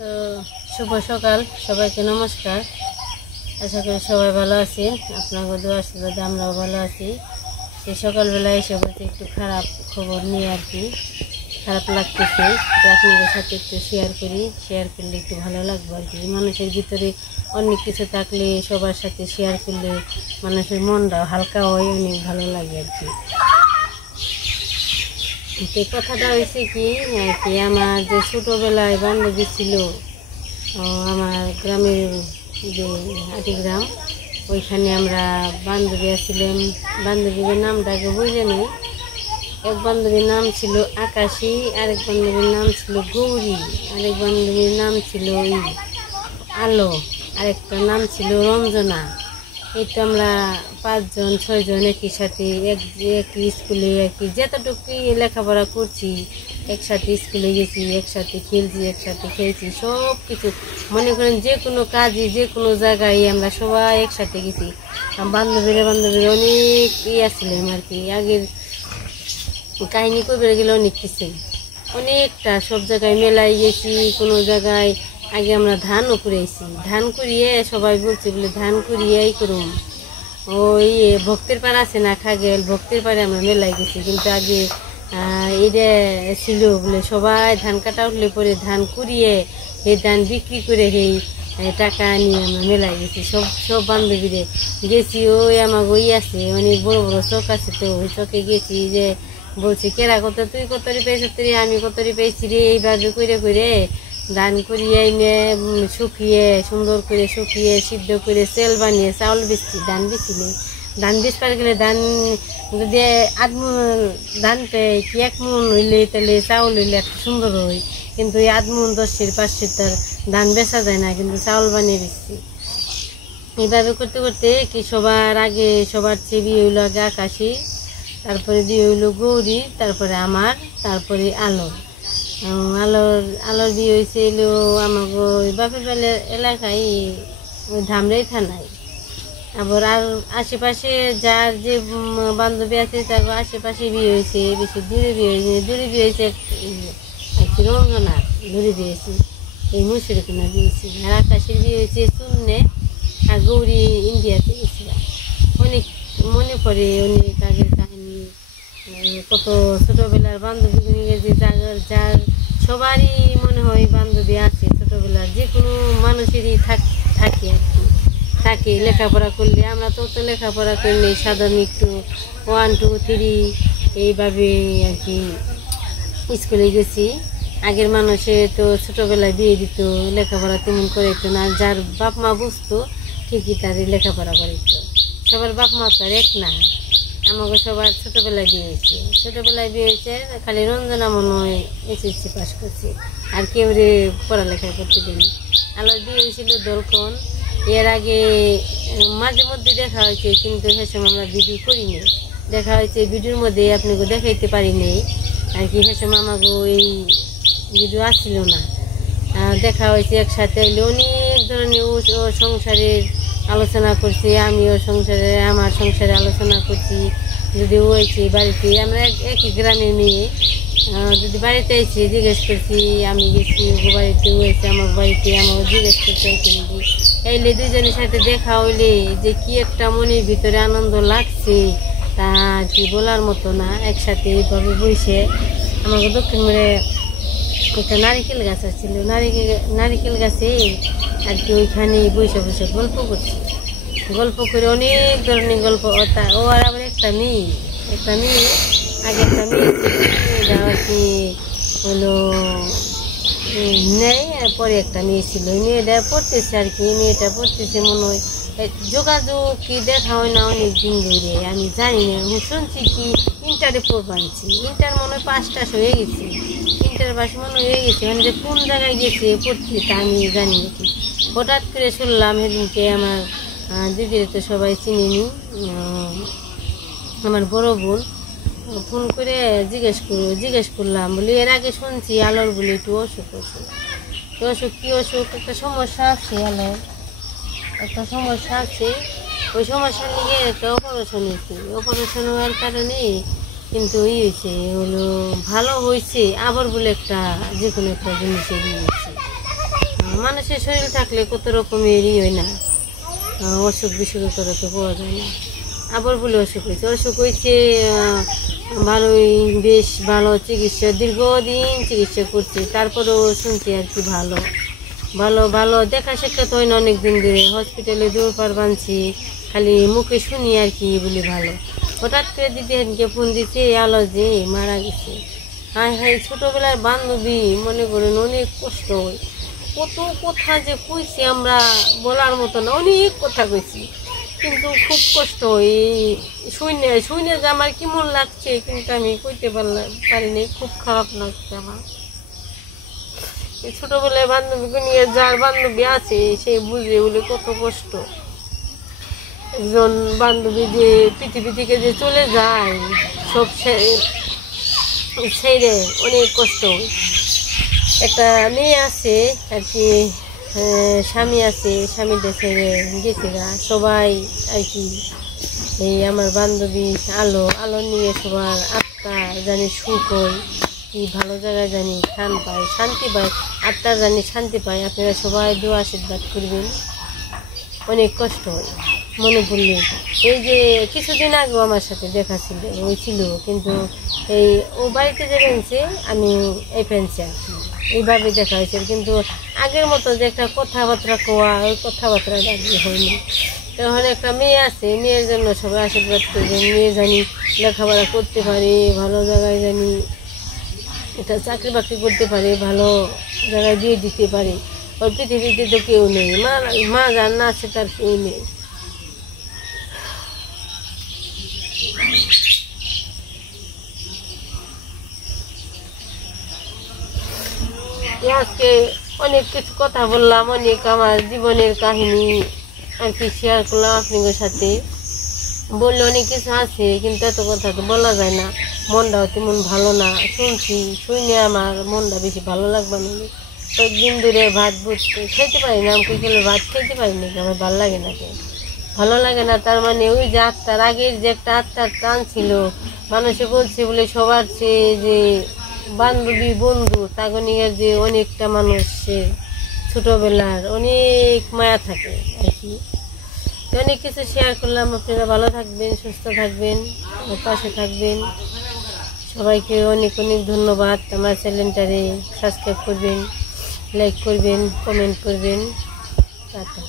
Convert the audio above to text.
তো শুভ সকাল, সবাইকে নমস্কার। আশা করি সবাই ভালো আছি। আপনাদের দোয়া আশীর্বাদে আমরাও ভালো আছি। সেই সকালবেলায় এসে বলতে একটু খারাপ খবর নিয়ে আর কি খারাপ লাগতেছে, তো আপনাদের সাথে একটু শেয়ার করলে একটু ভালো লাগবে আর কি। মানুষের ভিতরে অনেক কিছু থাকলে সবার সাথে শেয়ার করলে মানুষের মনটা হালকা হয়, অনেক ভালো লাগে আর কি। তো কথাটা হয়েছে কি আর কি, আমার যে ছোটোবেলায় বান্ধবী ছিল আমার গ্রামের যে হাটি গ্রাম, ওইখানে আমরা বান্ধবী আসছিলাম। বান্ধবীর নামটাকে বুঝলে নেই। এক বান্ধবীর নাম ছিল আকাশী, আরেক বান্ধবীর নাম ছিল গৌরী, আরেক বান্ধবীর নাম ছিল আলো, আরেকটা নাম ছিল রঞ্জনা। এই তো আমরা 5 জন 6 জন একই সাথে একই স্কুলে যতটুকু লেখাপড়া করছি, একসাথে স্কুলে গেছি, একসাথে খেলছি, একসাথে খেয়েছি, সব কিছু মনে করেন যে কোনো কাজে যে কোনো জায়গায় আমরা সবাই একসাথে গেছি। বান্ধবীরা অনেক আসছিলাম আর কি। আগের কাহিনী করবে গেলে অনেক কিছু, অনেকটা সব জায়গায় মেলায় গেছি। কোনো জায়গায় আগে আমরা ধানও কুড়িয়েছি, ধান কুড়িয়ে সবাই বলছে বলে ধান কুড়িয়েই করুম। ওই ভক্তের পাড় আছে না খাগেল, ভক্তের পাড়ে আমরা মেলায় গেছি। কিন্তু আগে এটা ছিল বলে সবাই ধান কাটা উঠলে পরে ধান কুড়িয়ে এই ধান বিক্রি করে সেই টাকা নিয়ে আমরা মেলায় গেছি। সব বান্ধবীরে গেছি। ওই আমার ওই আছে অনেক বড় বড় চক আছে, তো ওই চকে গেছি। যে বলছি কেরা কত, তুই কতরি পেয়েছ, আমি কতরি পেয়েছি রে। এইভাবে করে ধান করিয়ে এনে শুকিয়ে সুন্দর করে শুকিয়ে সিদ্ধ করে তেল বানিয়ে চাউল বেচছি। ধান বেচিলে ধান বেচবার গেলে ধান যদি 8 মণ ধান পেয়ে কি 1 মণ হইলে তাহলে চাউল হইলে একটা সুন্দর হয়। কিন্তু 8 মণ 10-এর 5-এর তার ধান বেচা যায় না, কিন্তু চাউল বানিয়ে বেচছি। এইভাবে করতে করতে কি সবার আগে সবার চেয়ে বিয়ে হইলো আগে আকাশী, তারপরে বিয়ে হইলো গৌরী, তারপরে আমার, তারপরে আলোর বিয়ে হয়েছিল আমাকে ওই বাপের বাড়ির এলাকায়, ওই ধামরাই থানায়। আবার আর আশেপাশে যার যে বান্ধবী আছে তার আশেপাশে বিয়ে হয়েছে, বেশি দূরে বিয়ে হয়েছে একটি রঞ্জনার দূরে বিয়ে হয়েছে, এই মুশরিকুনা বিয়ে হয়েছে। আর আকাশের বিয়ে হয়েছে শূন্যে, আর গৌরী ইন্ডিয়াতে গেছিল। অনেক মনে পড়ে অনেক আগের কাহিনী, কত ছোটোবেলার বান্ধবী নিয়ে যে যার সবারই মনে হয় বান্ধবী আছে ছোটোবেলার, যে কোনো মানুষেরই থাকে আর কি। থাকে লেখাপড়া করলে, আমরা তো লেখাপড়া করলে সাধারণ একটু 1 2 3 এইভাবে আর কি স্কুলে গেছি। আগের মানুষে তো ছোটোবেলায় বিয়ে দিত, লেখাপড়া তেমন করাইতো না। যার বাপ মা বুঝতো ঠিকই তাদের লেখাপড়া করাইতো। সবার বাপ মা তো আর এক না। আমাকে সবার ছোটোবেলায় বিয়ে হয়েছে, খালি রঞ্জনা মনে হয় SSC পাস করছে, আর কেউ রে পড়ালেখা করতে দেয়নি। আলোর বিয়ে হয়েছিল দলকন। এর আগে মাঝে মধ্যে দেখা হয়েছে, কিন্তু সে সময় আমরা ভিডিও করিনি। দেখা হয়েছে ভিডিওর মধ্যে আপনাকে দেখাইতে পারিনি আর কি। সে সময় আমাকে এই ভিডিও আসছিল না। দেখা হয়েছে একসাথে হইলে অনেক ধরনের ওর সংসারের আলোচনা করছি, আমি আমার সংসারে আলোচনা করছি। যদি হয়েছে বাড়িতে, আমরা একই গ্রামের মেয়ে, যদি বাড়িতে এসে জিজ্ঞেস করছি, আমি গেছি বাড়িতে হয়েছে, আমার বাড়িতে আমাকে জিজ্ঞেস করতে এলে 2 জনের সাথে দেখা হইলে যে কি একটা মনের ভিতরে আনন্দ লাগছে তা কি বলার মতো না। একসাথে এইভাবে বসে আমাকে দক্ষিণ মেরে একটা নারিকেল গাছ আসছিল, নারিকেল গাছে আর কি ওইখানে বসে গল্প করছি। গল্প করে অনেক ধরনের গল্প। ও আর আবার একটা মেয়ে আগে একটা মেয়ে আর কি হলো নেই, পরে একটা মেয়ে ছিল। মেয়েটা পড়তেছে আর কি, মেয়েটা পড়তেছে মনে হয় যোগাযোগ কি দেখা হয় না অনেক দিন ধরে, আমি জানি না। শুনছি কি ইন্টারে পড়বানছি, ইন্টার মনে হয় 5টা হয়ে গেছে, ইন্টার পাস মনে হয়ে গেছে। মানে যে কোন জায়গায় গেছে পড়তে তা আমি জানি নাকি। হঠাৎ করে শুনলাম সেদিনকে আমার দিদির তো সবাই চিনিনি, আমার বড় বোন ফোন করে জিজ্ঞেস করলাম বলি, এর আগে শুনছি আলোর বলে একটু অসুখ কি অসুখ, একটা সমস্যা আছে, আলোর একটা সমস্যা আছে। ওই সমস্যা নিয়ে একটা অপারেশন হয়েছে, অপারেশন হওয়ার কারণে কিন্তু হয়েছে হলো ভালো হয়েছে, আবার বলে একটা যে কোনো একটা জিনিসের হয়েছে। মানুষের শরীর থাকলে কত রকমের হয় না, অসুখ বিসুখ করে তো পাওয়া যায় না। আবার বলে অসুখ হয়েছে ভালোই, বেশ ভালো চিকিৎসা, দীর্ঘদিন চিকিৎসা করছে, তারপরেও শুনছি আর কি ভালো ভালো ভালো দেখা সাক্ষাৎ হয় না অনেক দিন ধরে, হসপিটালে দৌড় বানছি, খালি মুখে শুনি আর কি বলি ভালো। হঠাৎ করে দিদিকে ফোন দিচ্ছে আলো যে মারা গেছে। হায় হায়, ছোটোবেলার বান্ধবী মনে করেন অনেক কষ্ট হয়, কত কথা যে কইছি আমরা বলার মতো না, অনেক কথা কইছি, কিন্তু খুব কষ্ট হয়। শুনে যে আমার কেমন লাগছে কিন্তু আমি কইতে পারিনি, খুব খারাপ লাগছে আমার। এই ছোটোবেলায় বান্ধবীকে নিয়ে যার বান্ধবী আছে সে বুঝে বলে কত কষ্ট। একজন বান্ধবী যে পৃথিবী থেকে যে চলে যায় সব ছেড়ে, অনেক কষ্ট। একটা মেয়ে আছে আর কি, স্বামী আছে, স্বামীদের ছেড়ে গেছে গা সবাই আর কি। এই আমার বান্ধবী আলো নিয়ে সবার আত্মা জানি সুখ হয়, কি ভালো জায়গায় জানি শান্তি পায়, আত্মা জানি শান্তি পায়। আপনারা সবাই দোয়া আশীর্বাদ করবেন। অনেক কষ্ট হয় মনে পড়লে। এই যে কিছুদিন আগেও আমার সাথে দেখা হয়েছিল, কিন্তু এই ও বাড়িতে যে পেনছে আমি এই পেনছি আর কি, এইভাবে দেখা হয়েছে, কিন্তু আগের মতো যে একটা কথাবার্তা কোয়া, ওই কথাবার্তা দাঁড়িয়ে হয়নি। তখন একটা মেয়ে আছে, মেয়ের জন্য সবাই আশীর্বাদ করবেন, মেয়ে জানি লেখাপড়া করতে পারে, ভালো জায়গায় জানি এটা চাকরি বাকরি করতে পারে, ভালো জায়গায় দিয়ে দিতে পারে। ওর পৃথিবীতে তো কেউ নেই, মা যার না আছে তার কেউ নেই। আজকে অনেক কিছু কথা বললাম, অনেক আমার জীবনের কাহিনী আর কি শেয়ার করলাম আপনাদের সাথে। বললে অনেক কিছু আছে, কিন্তু এত কথা তো বলা যায় না, মনটাও তেমন ভালো না। শুনে আমার মনটা বেশি ভালো লাগবে না। কয়েকদিন ধরে ভাত খেতে পারি না, আমি কইলে ভাত খেতে পারি না, আমার ভালো লাগে না, ভালো লাগে না। তার মানে ওই যে আত্মার আগের যে একটা আত্মার টান ছিল, মানুষে বলছে বলে সবার চেয়ে যে বান্ধবী বন্ধু তাগনিয়ার যে অনেকটা মানুষের ছোটোবেলার অনেক মায়া থাকে আর কি। অনেক কিছু শেয়ার করলাম। আপনারা ভালো থাকবেন, সুস্থ থাকবেন, পাশে থাকবেন। সবাইকে অনেক অনেক ধন্যবাদ। আমার চ্যানেলটারে সাবস্ক্রাইব করবেন, লাইক করবেন, কমেন্ট করবেন। টাটা।